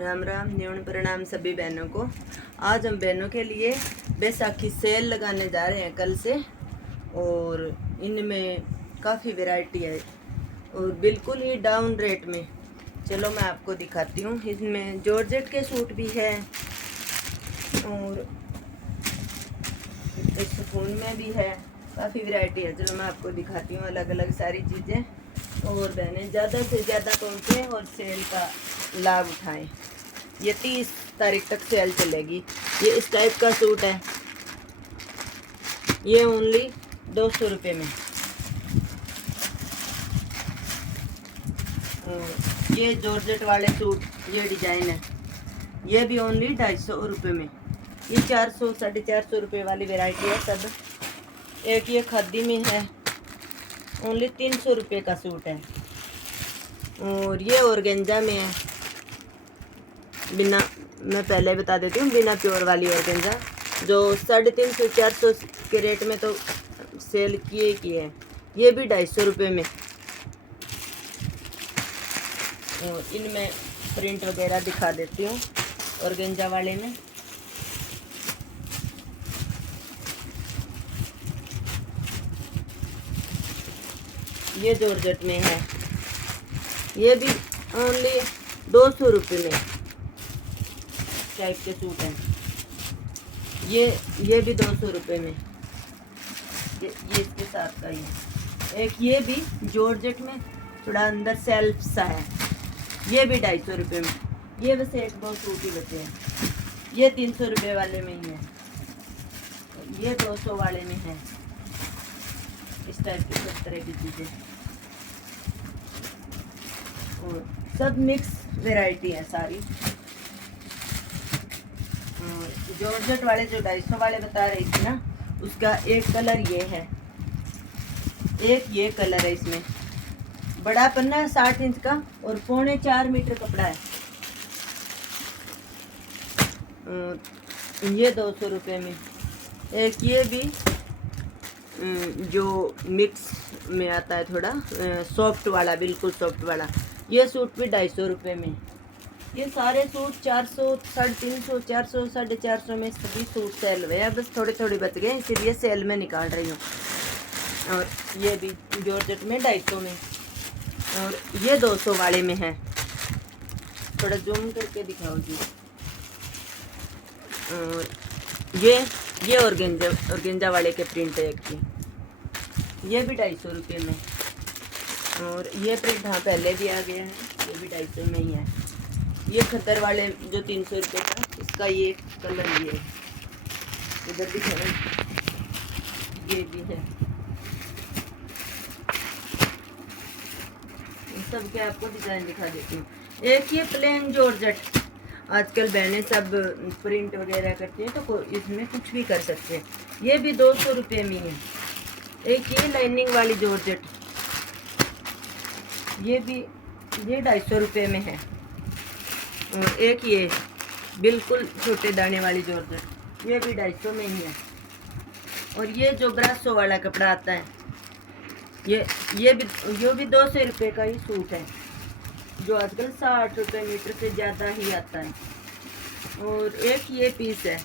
राम राम न्यून प्रणाम सभी बहनों को। आज हम बहनों के लिए बैसाखी सेल लगाने जा रहे हैं कल से, और इनमें काफ़ी वैरायटी है और बिल्कुल ही डाउन रेट में। चलो मैं आपको दिखाती हूँ। इसमें जॉर्जेट के सूट भी है और शिफॉन में भी है, काफ़ी वैरायटी है। चलो मैं आपको दिखाती हूँ अलग अलग सारी चीज़ें, और बहनें ज़्यादा से ज़्यादा पहुँचें और सेल का लाभ उठाएं। ये 30 तारीख तक सेल चलेगी। ये इस टाइप का सूट है, ये ओनली 200 रुपये में। और ये जॉर्जेट वाले सूट, ये डिजाइन है, ये भी ओनली 250 रुपये में। ये 400 450 रुपये वाली वैरायटी है सब। एक ये खादी में है, ओनली 300 रुपये का सूट है। और ये ऑर्गेंजा में है, बिना, मैं पहले बता देती हूँ, बिना प्योर वाली ऑर्गेंजा जो 350 400 के रेट में तो सेल किए हैं। ये भी 250 रुपये में। और इनमें प्रिंट वगैरह दिखा देती हूँ ऑर्गेंजा वाले में। ये जॉर्जेट में है, ये भी ओनली 200 रुपये में टाइप के सूट हैं। ये भी 200 रुपये में। ये इसके साथ का ही है। एक ये भी जॉर्जेट में थोड़ा अंदर सेल्फ सा है, ये भी 250 रुपये में। ये बस एक दो सूट ही बचे हैं। ये 300 रुपये वाले में ही है, ये 200 वाले में है। इस टाइप की सब तरह की चीज़ें, और सब मिक्स वैरायटी है सारी। जॉर्जेट वाले जो 250 वाले बता रही थी ना, उसका एक कलर ये है, एक ये कलर है। इसमें बड़ा पन्ना है 60 इंच का और 4.25 मीटर कपड़ा है। ये 200 रुपये में। एक ये भी जो मिक्स में आता है, थोड़ा सॉफ्ट वाला, बिल्कुल सॉफ्ट वाला, ये सूट भी 250 रुपये में। ये सारे सूट 400 350 400 450 में सभी सूट सेल हुए हैं, बस थोड़े थोड़े बच गए, इसीलिए सेल में निकाल रही हूँ। और ये भी जॉर्जेट में 250 में, और ये 200 वाले में है। थोड़ा जूम करके दिखाओ जी। और ये ऑर्गेंजा वाले के प्रिंट है एक की, ये भी 250 रुपये में। और ये प्रिंट हाँ पहले भी आ गया है, ये भी 250 में ही है। ये खद्दर वाले जो 300 रुपये का, इसका ये कलर ये इधर भी है, ये भी है। सब के आपको डिजाइन दिखा देती हूँ। एक ये प्लेन जॉर्जेट, आजकल बहनें सब प्रिंट वगैरह करती हैं तो इसमें कुछ भी कर सकते हैं। ये भी 200 रुपये में है। एक ये लाइनिंग वाली जॉर्जेट, ये 250 रुपये में है। और एक ये बिल्कुल छोटे दाने वाली जॉर्जेट, ये भी 250 में ही है। और ये जो ब्रासो वाला कपड़ा आता है, ये भी 200 रुपये का ही सूट है, जो आजकल 60 रुपये मीटर से ज़्यादा ही आता है। और एक ये पीस है,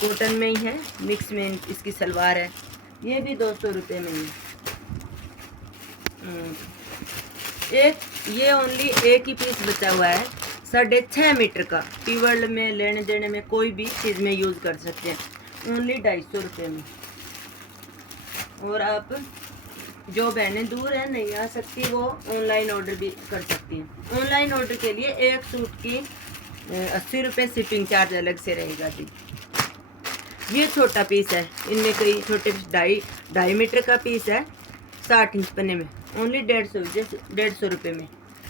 कॉटन में ही है, मिक्स में इसकी सलवार है, ये भी 200 रुपये में ही। एक ये ओनली एक ही पीस बचा हुआ है, 6.5 मीटर का। टीवर्ल्ड में लेने देने में कोई भी चीज़ में यूज़ कर सकते हैं, ओनली 250 रुपये में। और आप जो बहनें दूर हैं, नहीं आ सकती, वो ऑनलाइन ऑर्डर भी कर सकती हैं। ऑनलाइन ऑर्डर के लिए एक सूट की 80 रुपये शिपिंग चार्ज अलग से रहेगा जी। ये छोटा पीस है, इनमें कई छोटे 2.5 मीटर का पीस है, 60 इंच पन्ने में, ओनली 150 रुपये में।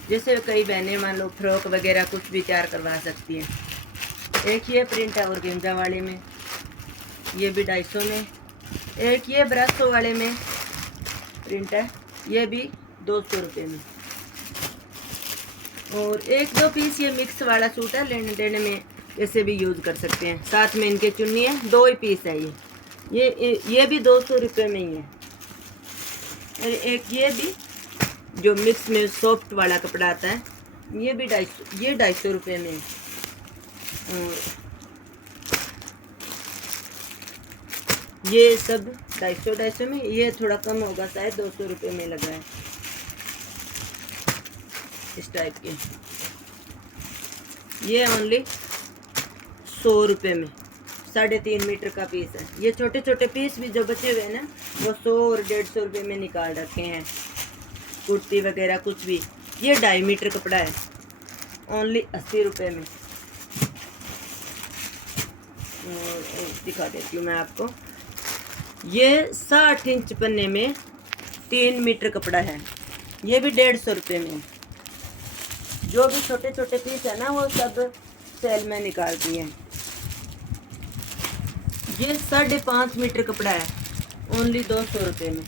जैसे कई बहनें मान लो फ्रॉक वगैरह कुछ भी तैयार करवा सकती हैं। एक ये प्रिंट है ऑर्गेंजा वाले में, ये भी 250 में। एक ये ब्रासो वाले में प्रिंट है, ये भी 200 रुपये में। और एक दो पीस ये मिक्स वाला सूट है, लेने देने में ऐसे भी यूज़ कर सकते हैं। साथ में इनके चुन्नी है, 2 ही पीस है ये भी 200 रुपये में ही है। और एक ये भी जो मिक्स में सॉफ्ट वाला कपड़ा आता है, ये भी 250, ये 250 रुपये में। और ये सब 250 में, ये थोड़ा कम होगा शायद, 200 रुपये में लगा है इस टाइप के। ये ओनली 100 रुपये में 3.5 मीटर का पीस है। ये छोटे छोटे पीस भी जो बचे हुए हैं ना, वो 100 और 150 रुपये में निकाल रखे हैं। कुर्ती वगैरह कुछ भी। ये 2.5 मीटर कपड़ा है, ओनली 80 रुपये में। और दिखा देती हूँ मैं आपको। ये 60 इंच पन्ने में 3 मीटर कपड़ा है, ये भी 150 रुपये में। जो भी छोटे छोटे पीस है ना, वो सब सेल में निकाल दिए हैं। ये 5.5 मीटर कपड़ा है, ओनली 200 रुपये में।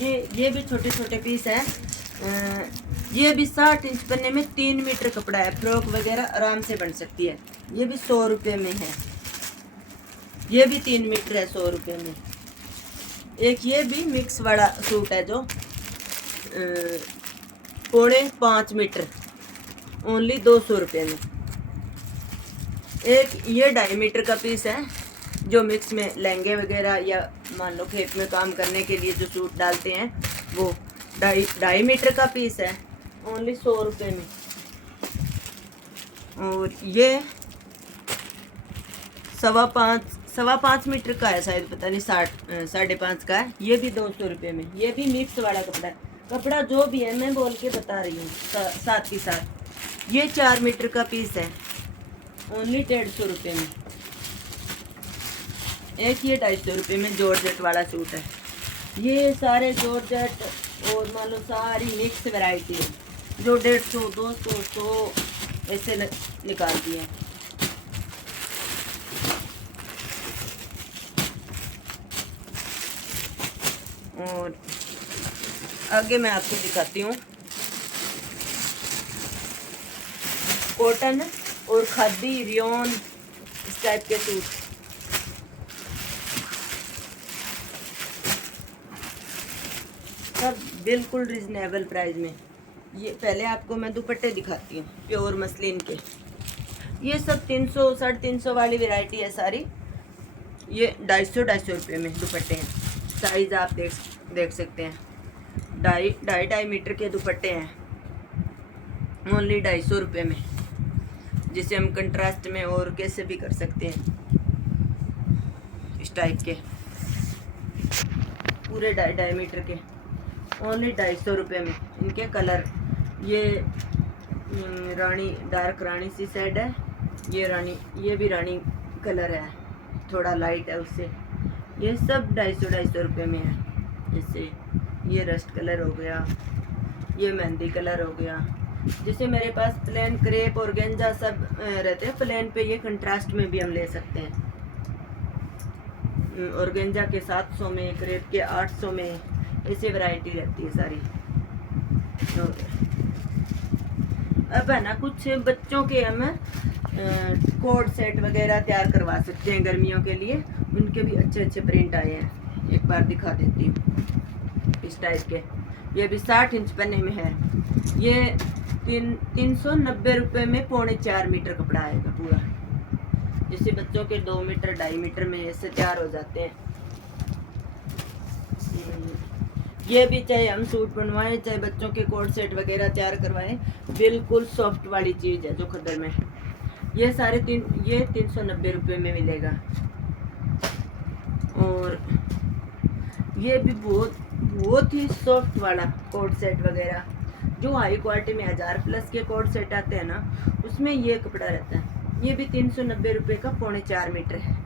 ये भी छोटे छोटे पीस है। ये भी 60 इंच पन्ने में 3 मीटर कपड़ा है, फ्रॉक वगैरह आराम से बन सकती है। ये भी 100 रुपये में है। ये भी 3 मीटर है, 100 रुपये में। एक ये भी मिक्स वाला सूट है जो 4.5 मीटर, ओनली 200 रुपये में। एक ये 2.5 मीटर का पीस है, जो मिक्स में लहंगे वगैरह या मान लो खेत में काम करने के लिए जो सूट डालते हैं, वो 2.5 मीटर का पीस है, ओनली 100 रुपये में। और ये 5.25 मीटर का है शायद, पता नहीं 5.5 का है। ये भी 200 रुपये में। ये भी मिक्स वाला कपड़ा है। कपड़ा जो भी है मैं बोल के बता रही हूँ साथ ही साथ। ये 4 मीटर का पीस है, ओनली 150 रुपये में। एक ये 250 रुपये में जॉर्जेट वाला सूट है। ये सारे जॉर्जेट और मान लो सारी मिक्स वैरायटी है, जो 150, 200, 100 ऐसे निकालती हैं। और आगे मैं आपको दिखाती हूँ कॉटन और खादी, रियोन, इस टाइप के सूट। सब बिल्कुल रिजनेबल प्राइस में। ये पहले आपको मैं दुपट्टे दिखाती हूँ प्योर मसलिन के। ये सब 300, 350 वाली वैरायटी है सारी। ये 250 रुपये में दुपट्टे हैं। साइज आप देख सकते हैं। 2.5 मीटर के दुपट्टे हैं, ओनली 250 रुपये में, जिसे हम कंट्रास्ट में और कैसे भी कर सकते हैं। इस टाइप के पूरे 2.5 मीटर के, ओनली 250 रुपये में। इनके कलर, ये रानी, डार्क रानी सी शेड है। ये रानी, ये भी रानी कलर है, थोड़ा लाइट है उससे। ये सब 250 रुपये में है। जैसे ये रस्ट कलर हो गया, ये मेहंदी कलर हो गया। जैसे मेरे पास प्लेन क्रेप और गेंजा सब रहते हैं प्लेन पे, ये कंट्रास्ट में भी हम ले सकते हैं। और गेंजा के 700 में, क्रेप के 800 में, ऐसी वैरायटी रहती है सारी। अब है ना, कुछ बच्चों के हम कोट सेट वगैरह तैयार करवा सकते हैं गर्मियों के लिए। उनके भी अच्छे अच्छे प्रिंट आए हैं, एक बार दिखा देती हूँ। इस टाइप के ये भी 60 इंच पन्ने में है। ये 390 रुपये में 4.25 मीटर कपड़ा आएगा पूरा। जैसे बच्चों के 2 मीटर 2.5 मीटर में ऐसे तैयार हो जाते हैं। ये भी चाहे हम सूट बनवाएं, चाहे बच्चों के कोट सेट वगैरह तैयार करवाएं, बिल्कुल सॉफ्ट वाली चीज़ है जो खद्दर में। ये सारे 390 रुपये में मिलेगा। और ये भी बहुत ही सॉफ्ट वाला कोट सेट वगैरह, जो हाई क्वालिटी में 1000+ के कोट सेट आते हैं ना, उसमें ये कपड़ा रहता है। ये भी 390 रुपये का 4.25 मीटर है।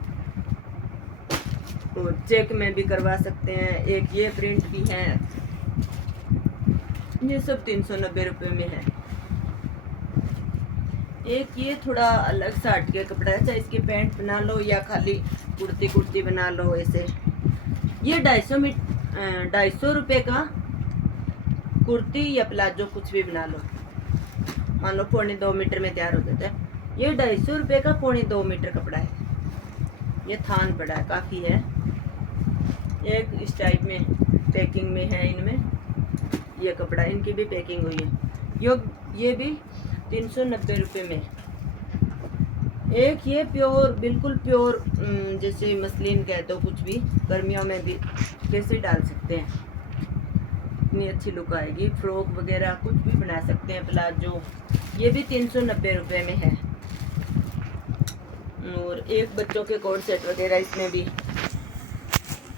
और चेक में भी करवा सकते हैं। एक ये प्रिंट भी है, ये सब 390 रुपये में है। एक ये थोड़ा अलग सा हट के कपड़ा है, चाहे इसकी पैंट बना लो या खाली कुर्ती बना लो ऐसे। ये 250 रुपये का कुर्ती या प्लाजो कुछ भी बना लो, मान लो 2.25 मीटर में तैयार हो जाता है। ये 250 रुपये का 2.25 मीटर कपड़ा है। ये थान पड़ा है, काफ़ी है। एक इस टाइप में पैकिंग में है इनमें। ये कपड़ा, इनकी भी पैकिंग हुई है। ये भी 390 रुपये में। एक ये प्योर, बिल्कुल प्योर, जैसे मसलिन कह दो, कुछ भी गर्मियों में भी कैसे डाल सकते हैं, इतनी अच्छी लुक आएगी। फ्रॉक वगैरह कुछ भी बना सकते हैं, प्लाजो। ये भी 390 रुपये में है। और एक बच्चों के कोट सेट वगैरह इसमें भी